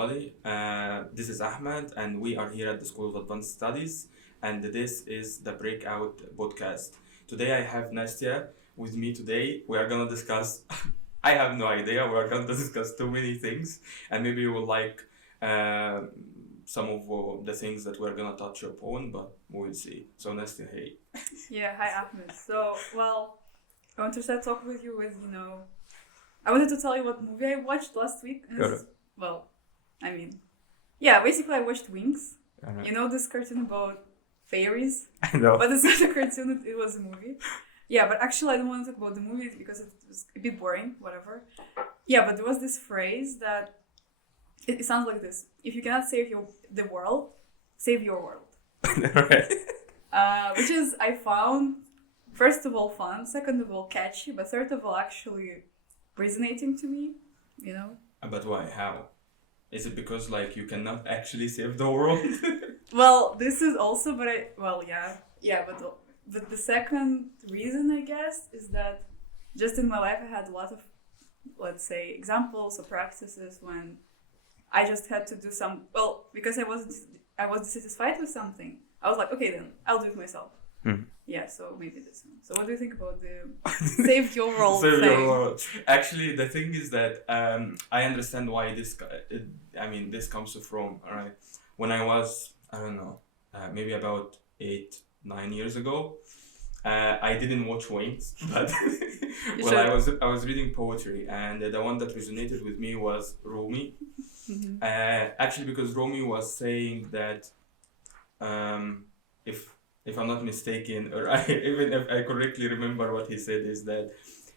everybody. This is Ahmed, and we are here at the School of Advanced Studies, and this is the Breakout podcast. Today I have Nastya with me today. We are going to discuss, I have no idea, we are going to discuss too many things, and maybe you will like some of the things that we're going to touch upon, but we'll see. So Nastya, hey. Yeah, hi Ahmed. So, I want to start talking with you with, I wanted to tell you what movie I watched last week. Basically I watched Wings. Uh-huh. You know this cartoon about fairies? I know. But it's not a cartoon, it was a movie. Yeah, but actually I don't want to talk about the movie because it was a bit boring, whatever. Yeah, but there was this phrase that, it sounds like this. If you cannot save the world, save your world. Right. Which is, I found, first of all, fun, second of all, catchy, but third of all, actually resonating to me, But why? How? Is it because you cannot actually save the world? Well, this is also, but but the second reason, I guess, is that just in my life I had a lot of, let's say, examples or practices when I just had to do because I wasn't dissatisfied with something. I was like, okay, then I'll do it myself. Yeah, so maybe this one. So what do you think about the save your world Save thing? your world. Actually, the thing is that I understand why this comes from. All right, when I was, I don't know, maybe about 8-9 years ago, I didn't watch Wings, but I was reading poetry, and the one that resonated with me was Rumi. Mm-hmm. Actually, because Rumi was saying that if I'm not mistaken, or even if I correctly remember what he said, is that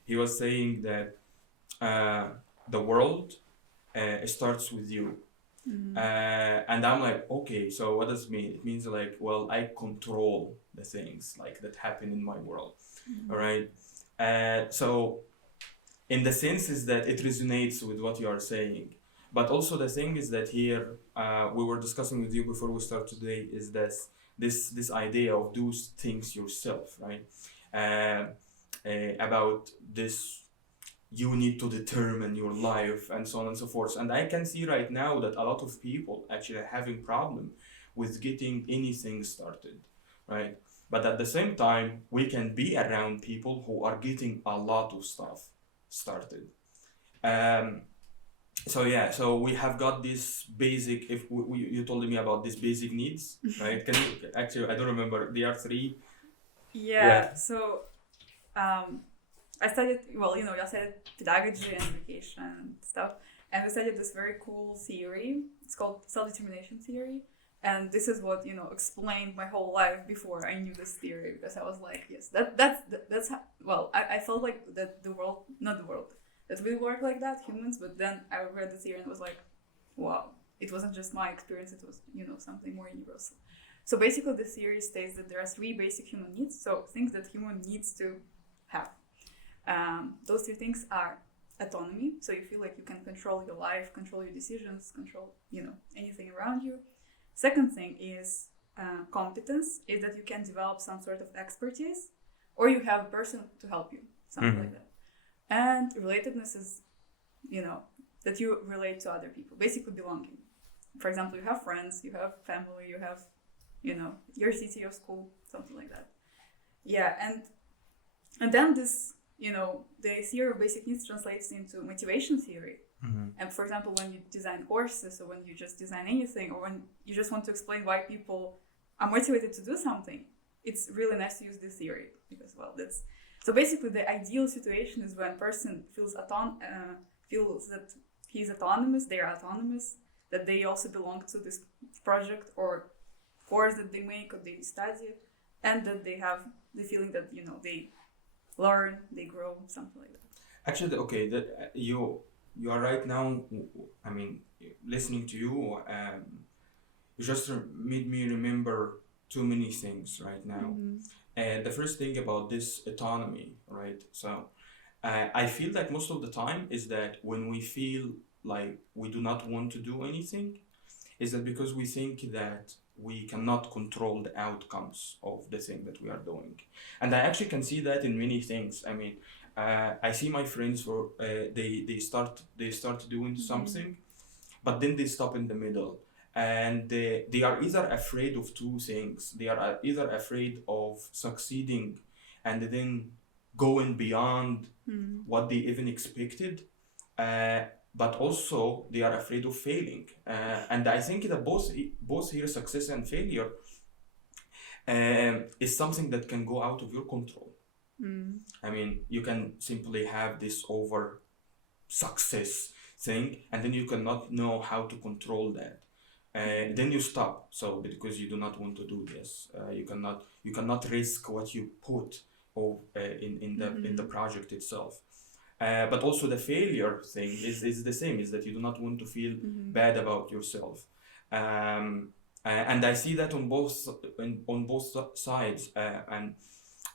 he was saying that the world starts with you. Mm-hmm. And I'm like, okay, so what does it mean? It means I control the things that happen in my world. Mm-hmm. All right. So in the sense is that it resonates with what you are saying. But also the thing is that here, we were discussing with you before we start today, is this idea of do things yourself, right? About this, you need to determine your life and so on and so forth. And I can see right now that a lot of people actually are having problem with getting anything started, right? But at the same time, we can be around people who are getting a lot of stuff started. So we have got this basic, you told me about these basic needs, right? Can you, actually, I don't remember, there are 3. Yeah. So I studied, I studied pedagogy and education and stuff, and we studied this very cool theory. It's called self-determination theory, and this is what explained my whole life before I knew this theory, because I was like, yes, that's how, I felt like that that we work like that, humans. But then I read the theory and was like, wow, it wasn't just my experience, it was something more universal. So basically the theory states that there are 3 basic human needs, so things that human needs to have. Those 3 things are autonomy, so you feel like you can control your life, control your decisions, control anything around you. Second thing is competence, is that you can develop some sort of expertise, or you have a person to help you, something like that. And relatedness is, that you relate to other people, basically belonging. For example, you have friends, you have family, you have, your city, your school, something like that. Yeah, and then this, the theory of basic needs translates into motivation theory. Mm-hmm. And for example, when you design courses, or when you just design anything, or when you just want to explain why people are motivated to do something, it's really nice to use this theory, because, so basically the ideal situation is when a person feels that he's autonomous, they are autonomous, that they also belong to this project or course that they make or they study, and that they have the feeling that, they learn, they grow, something like that. Actually, okay, that you are right now. I mean, listening to you, you just made me remember too many things right now. Mm-hmm. And the first thing about this autonomy, right? So, I feel that most of the time is that when we feel like we do not want to do anything, is that because we think that we cannot control the outcomes of the thing that we are doing. And I actually can see that in many things. I mean, I see my friends they start doing something, but then they stop in the middle. And they are either afraid of two things. They are either afraid of succeeding and then going beyond what they even expected, but also they are afraid of failing. And I think that both here, success and failure, is something that can go out of your control. I mean, you can simply have this over success thing, and then you cannot know how to control that. Then you stop. So because you do not want to do this, you cannot risk what you put in the project itself. But also the failure thing is the same, is that you do not want to feel bad about yourself. And I see that on both sides. And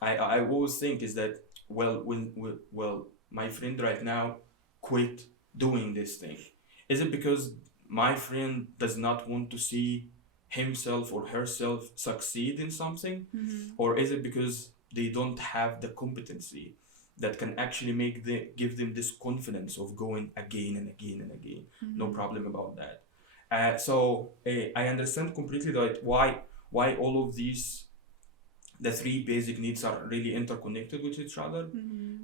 I always think is that, well, my friend right now quit doing this thing. Is it because my friend does not want to see himself or herself succeed in something? Or is it because they don't have the competency that can actually give them this confidence of going again and again and again? No problem about that. So I understand completely that why all of these, the three basic needs, are really interconnected with each other.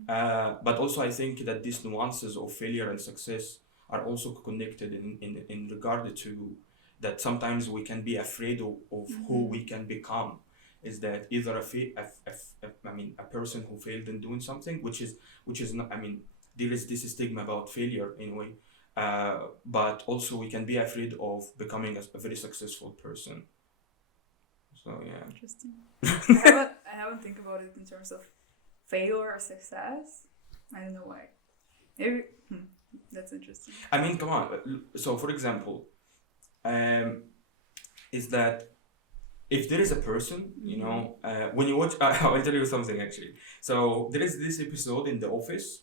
But also I think that these nuances of failure and success are also connected in regard to that sometimes we can be afraid of who we can become. Is that either a person who failed in doing something, which is not, I mean, there is this stigma about failure anyway, but also we can be afraid of becoming a very successful person. So yeah. Interesting. I haven't think about it in terms of failure or success. I don't know why. Maybe that's interesting. I mean, come on. So for example, is that if there is a person, you know, when you watch, I'll tell you something actually. So there is this episode in The Office,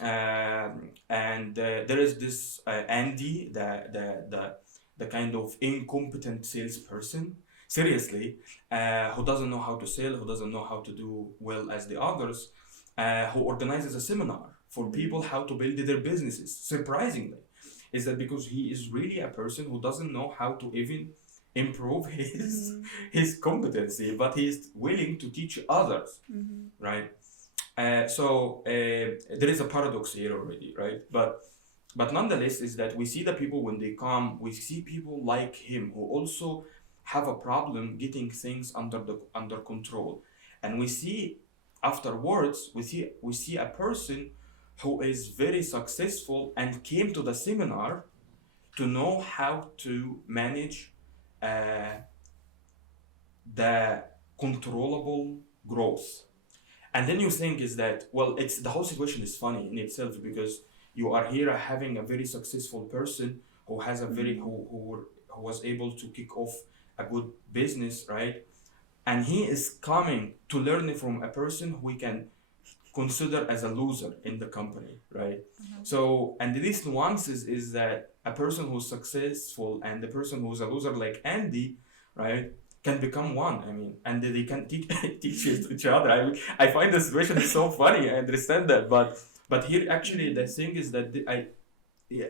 and there is this Andy, the kind of incompetent salesperson, seriously, who doesn't know how to sell, who doesn't know how to do well as the others, who organizes a seminar for people how to build their businesses. Surprisingly, is that because he is really a person who doesn't know how to even improve his competency, but he's willing to teach others, right? So there is a paradox here already, right? But nonetheless, is that we see the people when they come, we see people like him who also have a problem getting things under control, and we see afterwards we see a person who is very successful and came to the seminar to know how to manage the controllable growth. And then you think is that, well, it's the whole situation is funny in itself, because you are here having a very successful person who has a very who was able to kick off a good business, right? And he is coming to learn from a person who we can consider as a loser in the company, right? So, and these nuances is that a person who's successful and the person who's a loser like Andy, right, can become one. I mean, and they can teach each other. I find the situation so funny. I understand that, but here actually the thing is that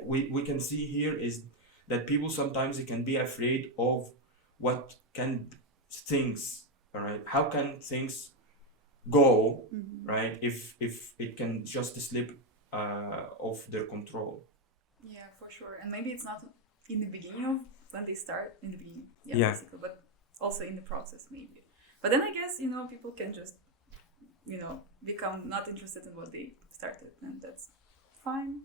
we can see here is that people sometimes they can be afraid of what can things, all right? How can things go, right? If it can just slip off their control. Yeah, for sure. And maybe it's not in the beginning of when they start in the beginning, basically, but also in the process maybe. But then I guess, you know, people can just, you know, become not interested in what they started, and that's fine,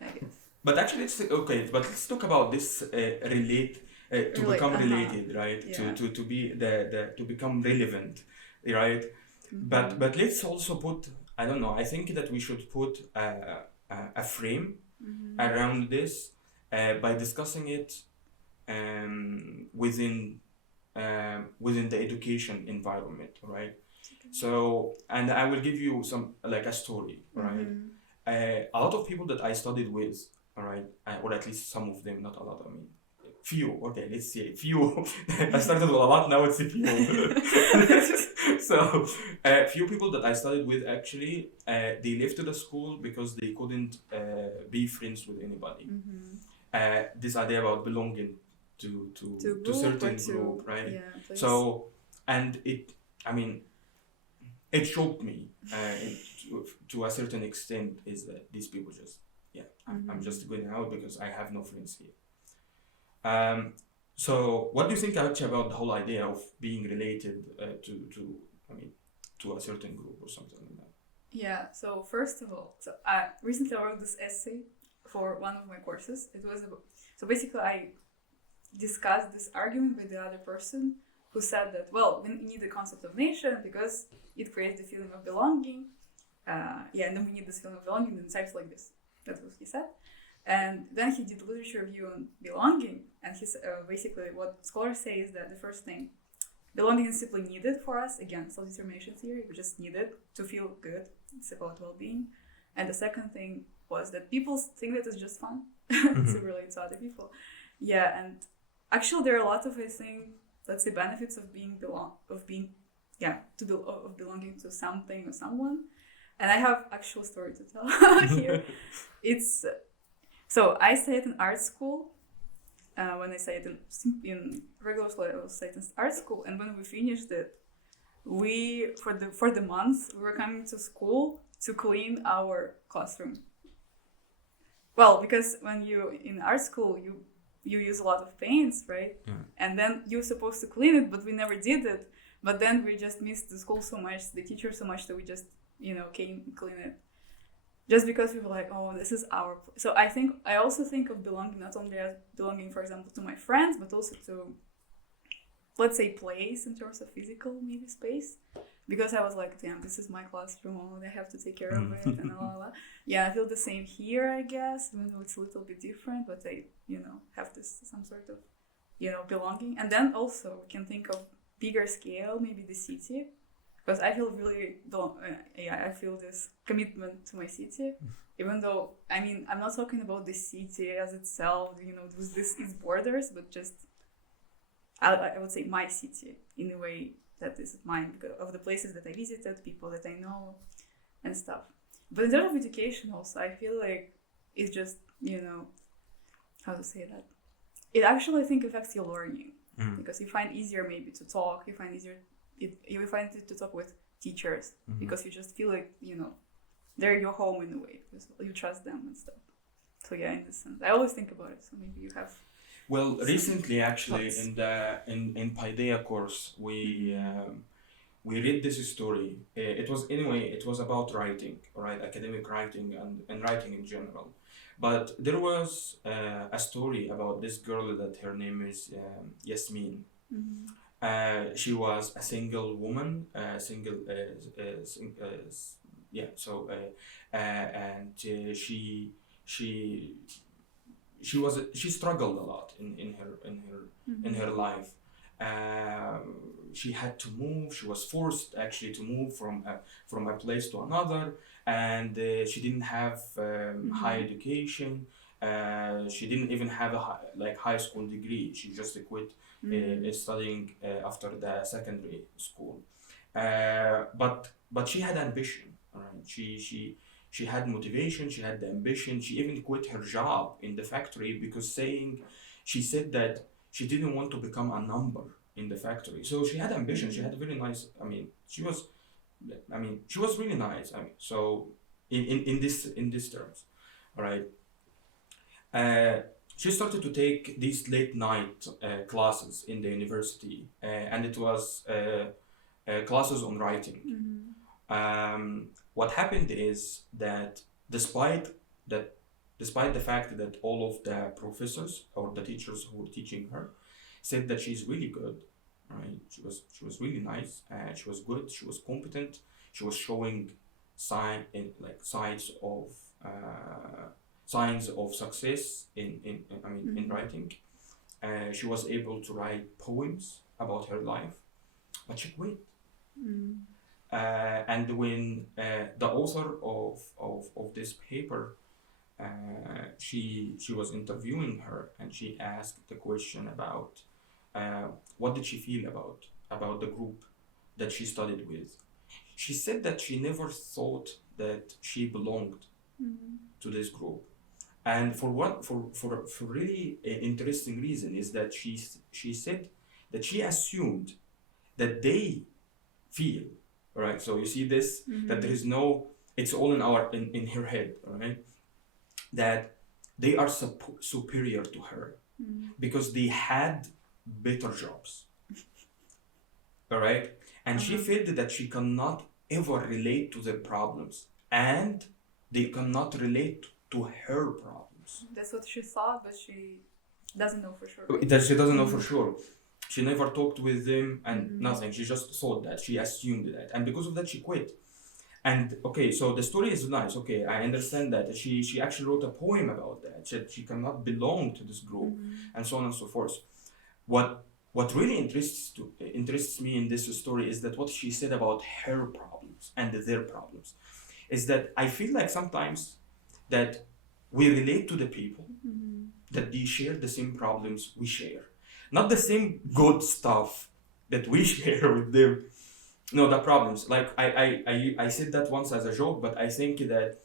I guess. But actually, it's okay. But let's talk about this become related, right? Yeah. To be to become relevant, right? But let's also put, I don't know, I think that we should put a frame around this by discussing it within the education environment, right? So, and I will give you some, like a story, right? A lot of people that I studied with, all right, or at least some of them, not a lot, I mean, few, okay, let's say few. I started with a lot, now it's a few. So, few people that I studied with actually, they left the school because they couldn't be friends with anybody. this idea about belonging to certain group, right? Yeah, place. So, and it, I mean, it shocked me to a certain extent, is that these people just, I'm just going out because I have no friends here. So what do you think actually about the whole idea of being related to a certain group or something like that? Yeah, so first of all, so I recently wrote this essay for one of my courses. It was about, so basically I discussed this argument with the other person who said that, well, we need the concept of nation because it creates the feeling of belonging. And then we need this feeling of belonging in types like this. That's what he said. And then he did a literature review on belonging, and he basically what scholars say is that the first thing, belonging is simply needed for us. Again, self-determination theory, we just need it to feel good. It's about well-being. And the second thing was that people think that it's just fun to relate to other people. Yeah, and actually there are a lot of, I think, let's say, benefits of belonging to something or someone. And I have actual story to tell here. It's so I studied in art school. When I studied in regular school, I was studying in art school, and when we finished it, we for the month we were coming to school to clean our classroom. Well, because when you in art school you use a lot of paints, right? Yeah. And then you're supposed to clean it, but we never did it. But then we just missed the school so much, the teacher so much, that we just came and clean it. Just because we were like, oh, this is our place. So I also think of belonging not only as belonging, for example, to my friends, but also to, let's say, place in terms of physical maybe space. Because I was like, damn, this is my classroom, I have to take care of it, and blah. Yeah, I feel the same here, I guess, even though it's a little bit different, but I, have this some sort of, belonging. And then also we can think of bigger scale, maybe the city. Because I feel really, I feel this commitment to my city, even though, I'm not talking about the city as itself, with its borders, but just, I would say my city, in a way that is mine, because of the places that I visited, people that I know, and stuff. But in terms of education also, I feel like it's just, how to say that? It actually, I think, affects your learning, because you find easier maybe to talk, you find it to talk with teachers, because you just feel like, they're your home in a way, because you trust them and stuff. So yeah, in this sense, I always think about it. So maybe you have. Well, recently, actually, in Paideia course, we read this story. It was about writing, right? Academic writing and writing in general. But there was a story about this girl that her name is Yasmin. She was a single woman, and she struggled a lot in her life. She had to move. She was forced actually to move from a place to another, and she didn't have high education. She didn't even have a high school degree. She just quit studying after the secondary school. But she had ambition. Right? She had motivation. She had the ambition. She even quit her job in the factory because she said that she didn't want to become a number in the factory. So she had ambition. She had very nice. She was really nice. So in this terms, all right. She started to take these late night classes in the university, and it was classes on writing. What happened is that despite the fact that all of the professors or the teachers who were teaching her said that she's really good, right? She was really nice. She was good. She was competent. She was showing signs of success in writing. She was able to write poems about her life, but she quit. And when the author of this paper, she was interviewing her, and she asked the question about what did she feel about the group that she studied with. She said that she never thought that she belonged to this group. And for really interesting reason is that she said that she assumed that they feel, right? So you see this, that there is no, it's all in her head, right? That they are superior to her because they had better jobs, all right? And she felt that she cannot ever relate to their problems, and they cannot relate to her problems. That's what she thought, but she doesn't know for sure. That she doesn't know for sure. She never talked with them and nothing. She just thought that. She assumed that. And because of that, she quit. And okay, so the story is nice. Okay, I understand that. She actually wrote a poem about that. She cannot belong to this group and so on and so forth. What really interests me in this story is that what she said about her problems and their problems is that I feel like sometimes that we relate to the people that they share the same problems we share, not the same good stuff that we share with them. No, the problems. Like I said that once as a joke, but I think that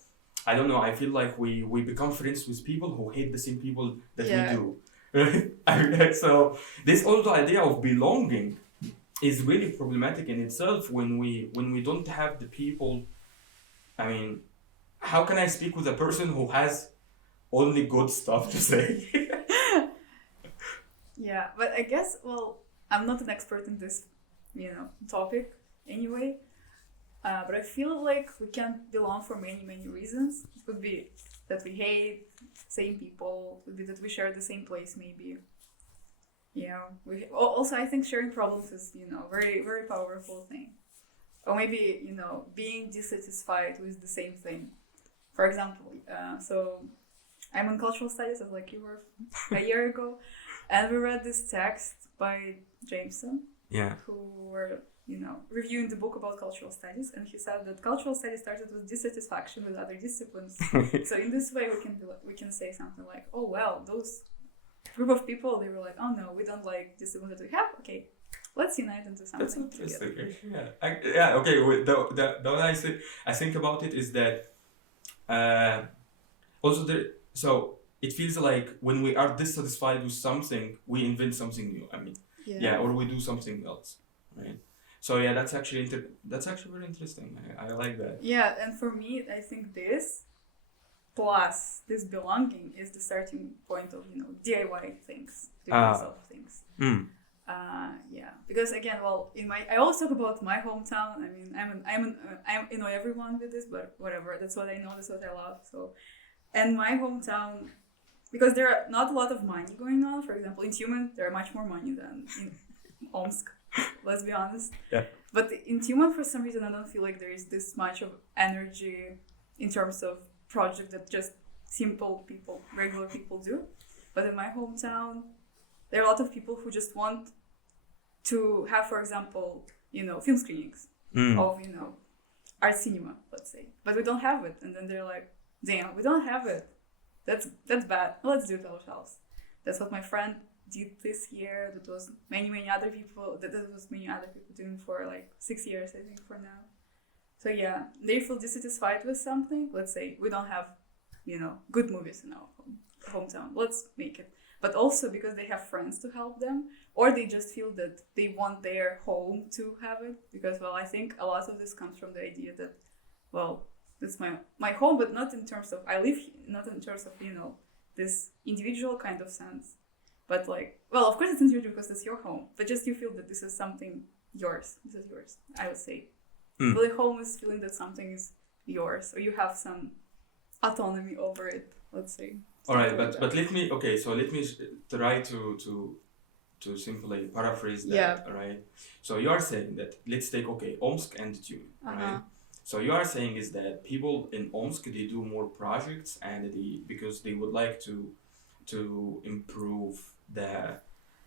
I don't know. I feel like we become friends with people who hate the same people that we do. So this also idea of belonging is really problematic in itself when we don't have the people. I mean, how can I speak with a person who has only good stuff to say? Yeah, but I guess, well, I'm not an expert in this, topic anyway. But I feel like we can't belong for many, many reasons. It could be that we hate same people. It could be that we share the same place, maybe. Yeah. Also, I think sharing problems is, very, very powerful thing. Or maybe, being dissatisfied with the same thing. For example, so I'm in cultural studies, as like you were a year ago, and we read this text by Jameson, who were, reviewing the book about cultural studies, and he said that cultural studies started with dissatisfaction with other disciplines. So in this way, we can say something like, oh well, those group of people, they were like, oh no, we don't like disciplines that we have. Okay, let's unite into something. That's interesting. Okay. The one I think about it is that also so it feels like when we are dissatisfied with something, we invent something new. I mean, or we do something else, right? So yeah, that's actually very interesting. I like that. Yeah, and for me, I think this plus this belonging is the starting point of DIY things, do it yourself things. Because again, well, I always talk about my hometown. I mean, I'm annoy everyone with this, but whatever. That's what I know. That's what I love. So, and my hometown, because there are not a lot of money going on. For example, in Tyumen, there are much more money than in Omsk. Let's be honest. Yeah. But in Tyumen, for some reason, I don't feel like there is this much of energy in terms of project that just simple people, regular people do. But in my hometown, there are a lot of people who just want to have, for example, film screenings of, art cinema, let's say. But we don't have it. And then they're like, damn, we don't have it. That's bad. Let's do it ourselves. That's what my friend did this year. That was many other people. That was many other people doing for like 6 years, I think, for now. So yeah, they feel dissatisfied with something. Let's say we don't have, good movies in our hometown. Let's make it. But also because they have friends to help them, or they just feel that they want their home to have it. Because, well, I think a lot of this comes from the idea that, well, it's my home, but not in terms of I live here, not in terms of, this individual kind of sense. But like, well, of course it's individual because it's your home, but just you feel that this is something yours. This is yours, I would say. Feeling home is feeling that something is yours, or you have some autonomy over it, let's say. All right, but let me try to simply paraphrase that. Yeah. All right. So you are saying that let's take Omsk and Tyumen, right? So you are saying is that people in Omsk, they do more projects and because they would like to improve the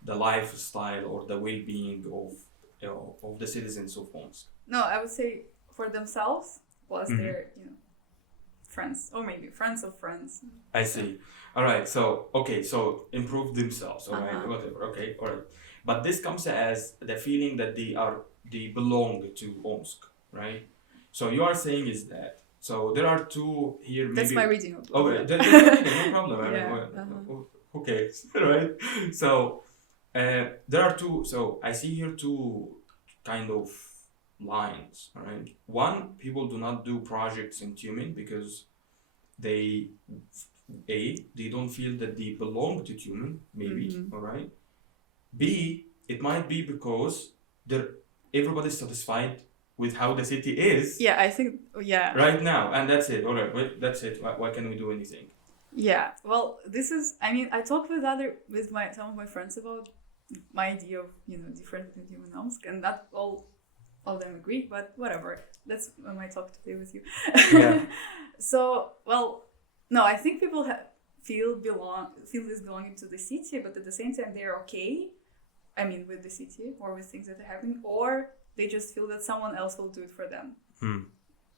lifestyle or the well-being of the citizens of Omsk. No, I would say for themselves plus their friends, or maybe friends of friends. I see. All right. So improve themselves. All right. Whatever. Okay. All right. But this comes as the feeling that they belong to Omsk, right? So you are saying is that So there are two here. Maybe. That's my reading of it. Okay, no problem. I Yeah, mean, okay, right. So there are two. So I see here two kind of lines. All right. One, people do not do projects in Tyumen because they don't feel that they belong to Tyumen. Maybe. All right. B, it might be because everybody's satisfied with how the city is. Yeah, I think. Yeah. Right now, and that's it. All right, that's it. Why can't we do anything? Yeah. Well, this is. I mean, I talked with some of my friends about my idea of different between Tyumen and Omsk, and not all of them agree. But whatever. That's my talk today with you. Yeah. So, well, no, I think people feel this belonging to the city, but at the same time they're okay. I mean, with the city or with things that are happening, or they just feel that someone else will do it for them.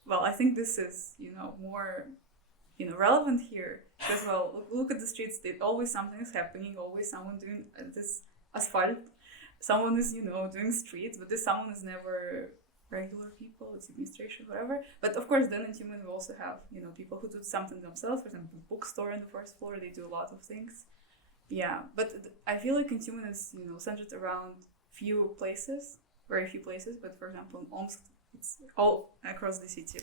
Well, I think this is, more, relevant here. Because, well, look at the streets. Always something is happening. Always someone doing this asphalt. Someone is, doing streets. But this someone is never regular people. It's administration, whatever. But, of course, then in Tyumen we also have, people who do something themselves. For example, bookstore on the first floor. They do a lot of things. Yeah, but I feel like in Tyumen is, centered around very few places. But for example, in Omsk, it's all across the city.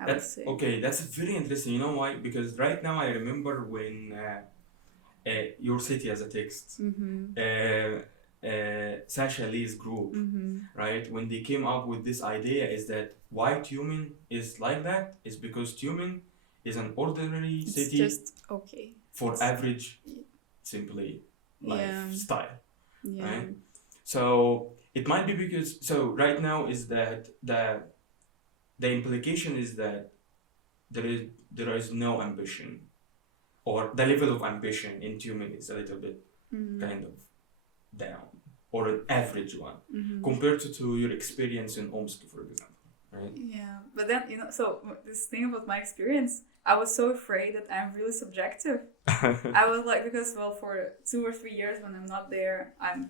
I would say. Okay, that's very interesting. You know why? Because right now I remember when your city as a text, Sasha Lee's group, right? When they came up with this idea, is that why Tyumen is like that? Is because Tyumen is an ordinary city. It's just okay. For average. Simply lifestyle, right? So it might be because right now is that the implication is that there is no ambition, or the level of ambition in Tyumen is a little bit kind of down, or an average one compared to your experience in Omsk, for example, right? Yeah, but then so this thing about my experience, I was so afraid that I'm really subjective. I was like, because for 2 or 3 years when I'm not there, I'm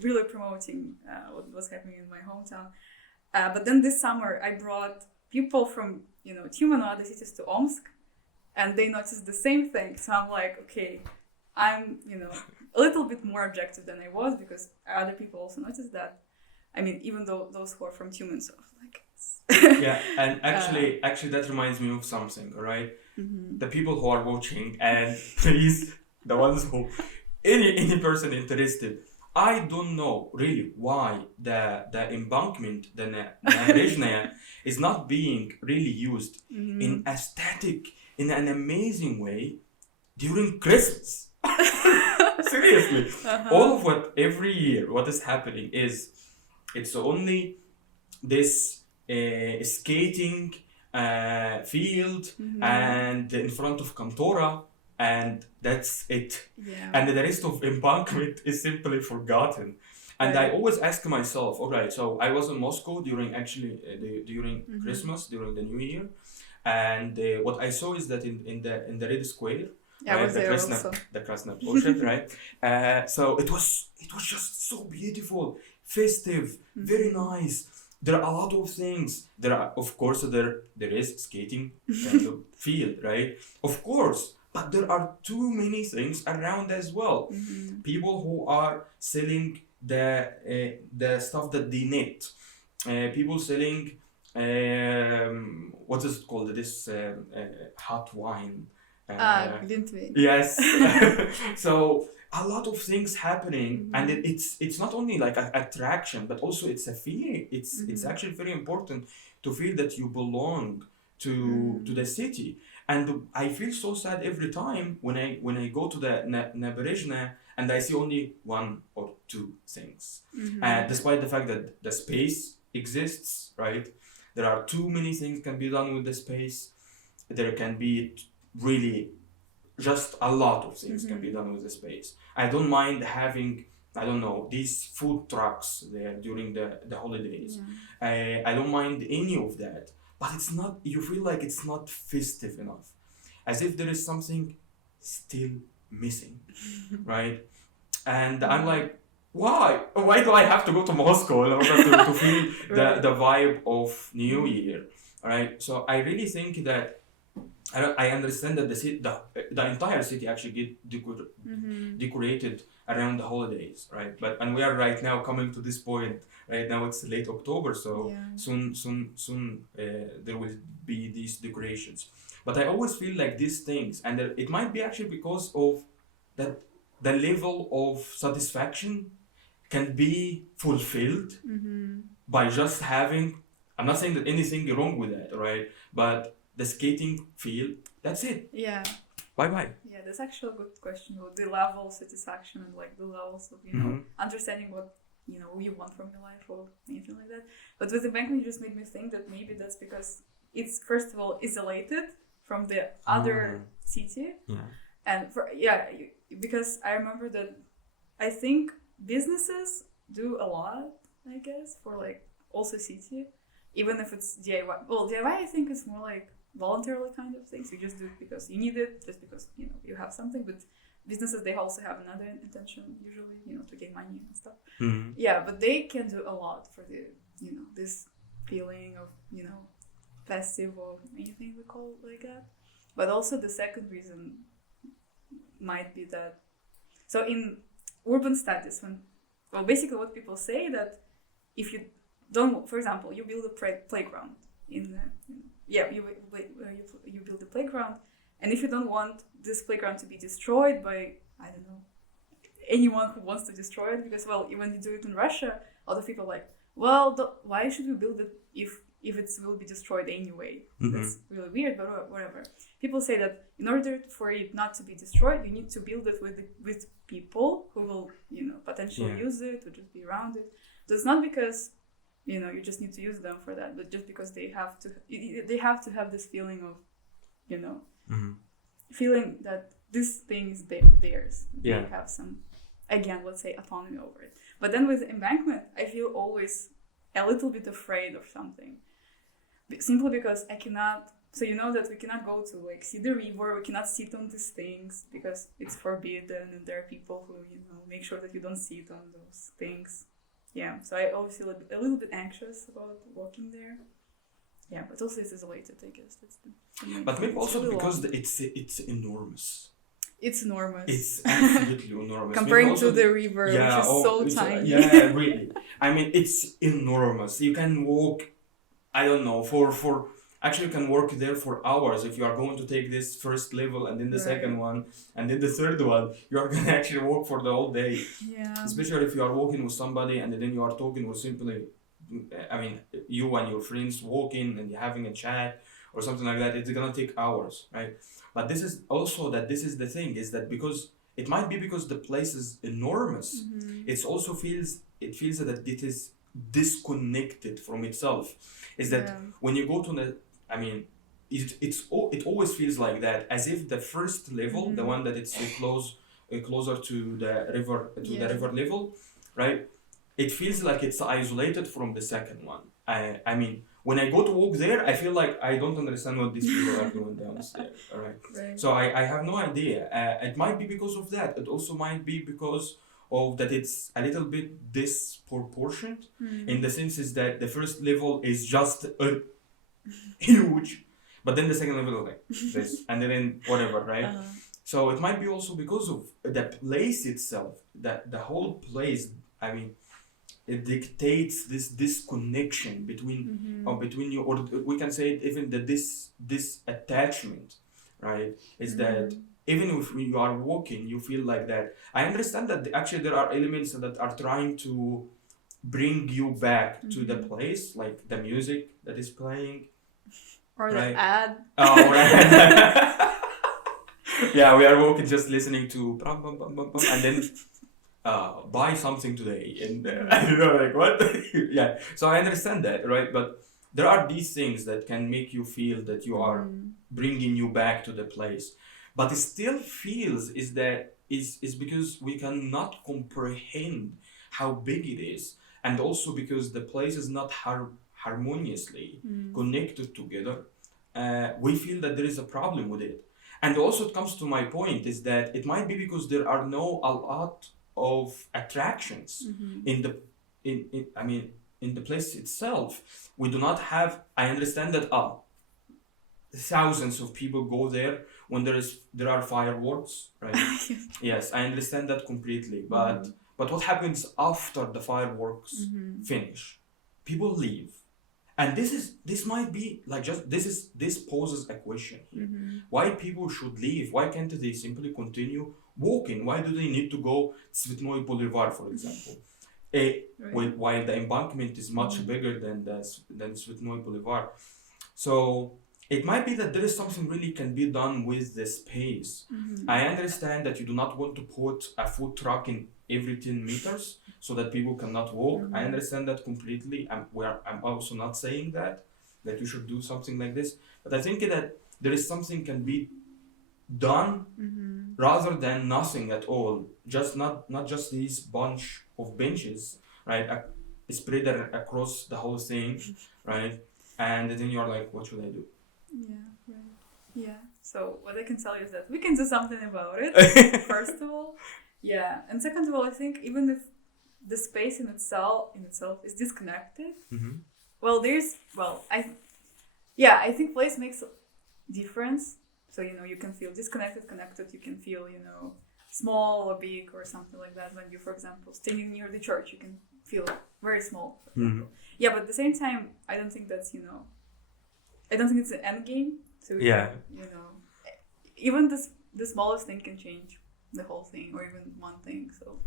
really promoting what was happening in my hometown. But then this summer I brought people from Tyumen or other cities to Omsk, and they noticed the same thing. So I'm like, okay, I'm a little bit more objective than I was, because other people also noticed that. I mean, even though those who are from Tyumen, so like. Yeah, and actually that reminds me of something. All right, the people who are watching, and please, the ones who any person interested, I don't know really why the embankment, the Naberezhnaya, is not being really used in in an amazing way during Christmas. Seriously, all of every year what is happening is it's only this skating field and in front of Kantora, and that's it. Yeah. And the rest of embankment is simply forgotten. And I always ask myself, all right, so I was in Moscow during Christmas, during the New Year, and what I saw is that in the Red Square, I was there also. The Krasna Ploshchad, right? So it was just so beautiful, festive, very nice. There are a lot of things. Of course, there is skating kind of field, right? Of course, but there are too many things around as well. People who are selling the stuff that they knit. People selling what is it called? This hot wine. Glintwein. Yes. So a lot of things happening, and it's not only like an attraction, but also it's a feeling. It's actually very important to feel that you belong to the city. And I feel so sad every time when I go to the Naberezhnaya and I see only one or two things, despite the fact that the space exists, right? There are too many things can be done with the space. There can be really just a lot of things can be done with the space. I don't mind having, I don't know, these food trucks there during the holidays. I don't mind any of that. But it's not, you feel like it's not festive enough. As if there is something still missing, right? And I'm like, why? Why do I have to go to Moscow in order to feel the vibe of New Year? All right. So I really think that I understand that the entire city actually get decorated around the holidays, right? And we are right now coming to this point. Right now it's late October, so soon there will be these decorations. But I always feel like these things, and it might be actually because of that the level of satisfaction can be fulfilled by just having. I'm not saying that anything wrong with that, right? But the skating feel, that's it. Yeah. Bye. Yeah, that's actually a good question about the level of satisfaction and like the levels of, understanding what, you want from your life or anything like that. But with the banking, you just made me think that maybe that's because it's, first of all, isolated from the other city. Yeah. And because I remember that I think businesses do a lot, I guess, for like also city, even if it's DIY. Well, DIY I think is more like voluntarily kind of things. You just do it because you need it, just because you have something. But businesses, they also have another intention usually, to gain money and stuff. Yeah, but they can do a lot for the this feeling of festive or anything we call it like that. But also the second reason might be that, so in urban studies, basically what people say that if you don't, for example, you build a playground you build a playground, and if you don't want this playground to be destroyed by, I don't know, anyone who wants to destroy it, because when you do it in Russia, a lot of people are like, why should we build it if it will be destroyed anyway? That's really weird, but whatever. People say that in order for it not to be destroyed, you need to build it with people who will, potentially use it or just be around it. So it's not because, you just need to use them for that, but just because they have to have this feeling of, feeling that this thing is theirs. Yeah. They have some, again, let's say, autonomy over it. But then with embankment, I feel always a little bit afraid of something. Simply because I cannot, so that we cannot go to like see the river, we cannot sit on these things because it's forbidden, and there are people who, make sure that you don't sit on those things. Yeah, so I always feel a little bit anxious about walking there. Yeah, but also it's isolated, I guess. That's the main But maybe thing. also really because long. it's enormous. It's enormous. It's absolutely enormous. Comparing to the river, which is so tiny. Yeah, really. I mean, it's enormous. You can walk, I don't know, for actually you can work there for hours if you are going to take this first level and then the second one and then the third one. You are going to actually walk for the whole day. Yeah. Especially if you are walking with somebody and then you are talking with simply, you and your friends walking and you're having a chat or something like that. It's going to take hours, right? But this is the thing, is that because it might be because the place is enormous, it also feels that it is disconnected from itself. Is that when you go to the, it always feels like that, as if the first level, the one that it's closer to the river, the river level, right? It feels like it's isolated from the second one. When I go to walk there, I feel like I don't understand what these people are doing downstairs. All right. So I have no idea. It might be because of that. It also might be because of that it's a little bit disproportionate in the sense is that the first level is just huge, but then the second level is like this, and then whatever, right? So it might be also because of the place itself, that the whole place, it dictates this disconnection between you, or we can say it even that this attachment, right? Is that even if you are walking, you feel like that. I understand that actually there are elements that are trying to bring you back to the place, like the music that is playing. Or right? the ad. Oh, right. Yeah, we are walking just listening to and then buy something today, and like what? Yeah, so I understand that, right? But there are these things that can make you feel that you are bringing you back to the place, but it still feels is because we cannot comprehend how big it is, and also because the place is not harmoniously connected together. We feel that there is a problem with it, and also it comes to my point is that it might be because there are a lot of attractions in in the place itself, we do not have. I understand that thousands of people go there when there are fireworks, right? Yes, I understand that completely. But what happens after the fireworks finish? People leave. And this might be like this poses a question here. Why people should leave? Why can't they simply continue walking? Why do they need to go Tsvetnoy Boulevard, for example? While the embankment is much bigger than Tsvetnoy Boulevard. So it might be that there is something really can be done with the space. I understand that you do not want to put a food truck in every 10 meters so that people cannot walk. I understand that completely. I'm also not saying that you should do something like this. But I think that there is something can be done rather than nothing at all. Just not just these bunch of benches, right? Spread across the whole thing, right? And then you're like, what should I do? Yeah, right. Yeah. So what I can tell you is that we can do something about it. First of all, yeah, and second of all, I think even if the space in itself is disconnected, I think place makes a difference. So you can feel disconnected, connected. You can feel small or big or something like that. When you, for example, standing near the church, you can feel very small. For example. Yeah, but at the same time, I don't think that's I don't think it's an end game. So even the smallest thing can change the whole thing, or even one thing. So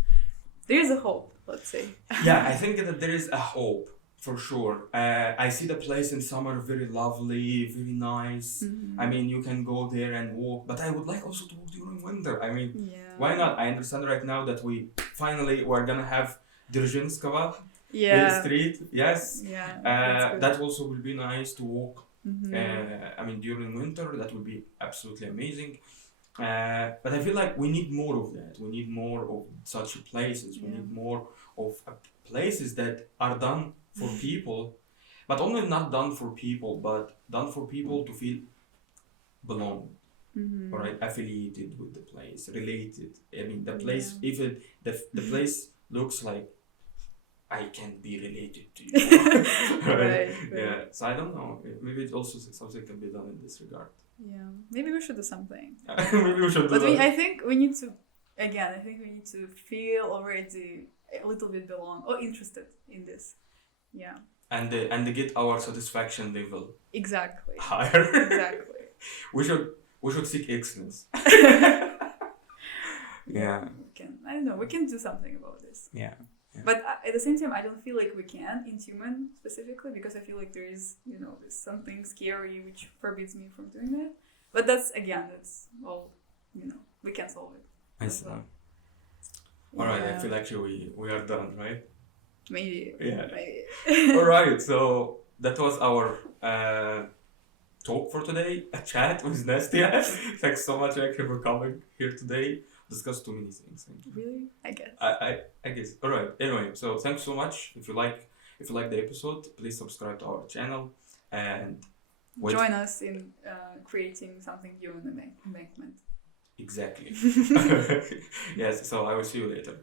there is a hope, let's say. Yeah, I think that there is a hope for sure. I see the place in summer very lovely, very nice. I mean, you can go there and walk, but I would like also to walk during winter. I mean, why not? I understand right now that we're gonna have Dzержinskaya street. Yes. Yeah. That also will be nice to walk. I mean, during winter, that would be absolutely amazing. But I feel like we need more of that. We need more of such places. We need more of places that are done for people, but only not done for people, but done for people to feel belong, all right, affiliated with the place, related. I mean, the place, even the place looks like I can be related to you. Right? Yeah. So I don't know. Maybe it also something can be done in this regard. Yeah. Maybe we should do something. Maybe we should do that. I think we need to feel already a little bit belong or interested in this. Yeah. And get our satisfaction level exactly higher. Exactly. We should seek excellence. Yeah. We can do something about this. Yeah. But at the same time, I don't feel like we can in Tyumen specifically, because I feel like there is, there's something scary which forbids me from doing that. But that's all, we can solve it. I see. All right, I feel like we are done, right? Maybe. Yeah. Maybe. All right, so that was our talk for today, a chat with Nastia. Thanks so much, actually, for coming here today. Discuss too many things. Really? I guess. I guess. All right. Anyway, so thanks so much. If you like the episode, please subscribe to our channel and join us in creating something new in the embankment. Exactly. Yes. So I will see you later.